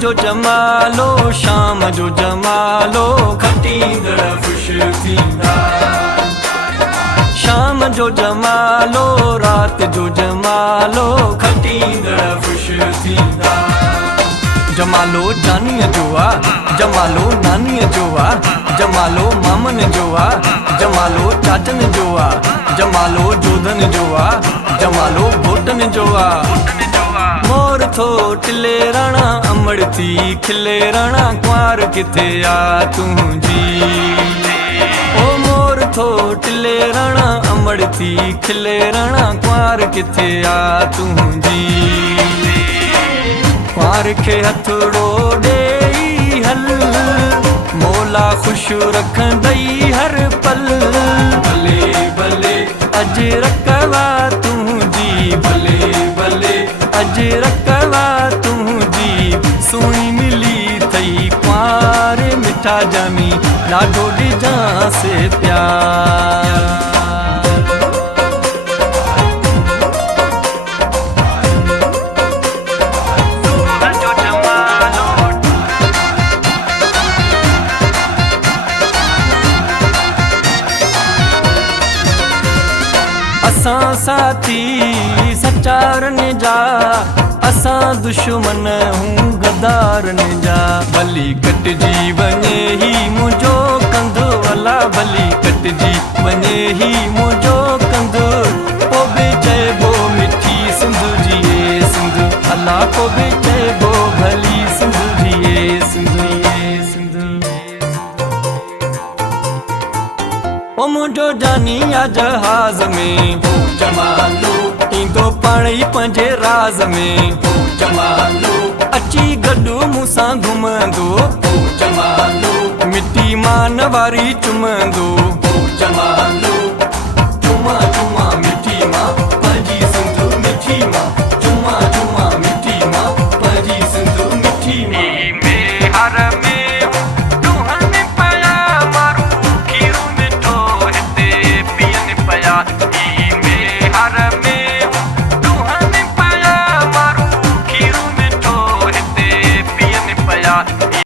जो जमालो शाम जो जमालो खटींदड़ ख़ुश थींदा शाम जो जमालो रात जो जमालो खटींदड़ ख़ुश थींदा जमालो जानीअ जो आ जमालो नानीअ जो आ जमालो मामन जो आ जमालो चाचन जो आ जमालो जोधन जो आ जमालो घोटन जो आ मोर थो टिले राणा अमड़ थी खिले राणा कुंवार किथे आ तुंहिंजी ओ मोर थो टिले राणा अमड़ थी खिले राणा कुंवार किथे आ तुंहिंजी कुंवार खे हथड़ो ॾेई हल मौला ख़ुश रखंदई हर पल भले भले अॼु रकवा तुंहिंजी भले भले अॼु रकवा तुंहिंजी सुहिणी मिली थई कुंवार मिठा ॼमी ॾाढो ॾिजांसि प्यार असां साथी सचारन जा असां दुश्मन हूं गदारन जा भली कटजी वञे ही मुंहिंजो कंधु अला भली कटजी वञे ही मुंहिंजो कंधु पोइ बि चइबो मिठी सिंध जी सिंध अला पोइ बि चइबो भली सिंध जी सिंध ओ मुंहिंजो जानी आ जहाज़ में जमालो ईंदो पाण ई पंहिंजे राज़ में जमालो अची गॾु मूंसां घुमंदो जमालो मिटी मान वारी चुमंदो जमालो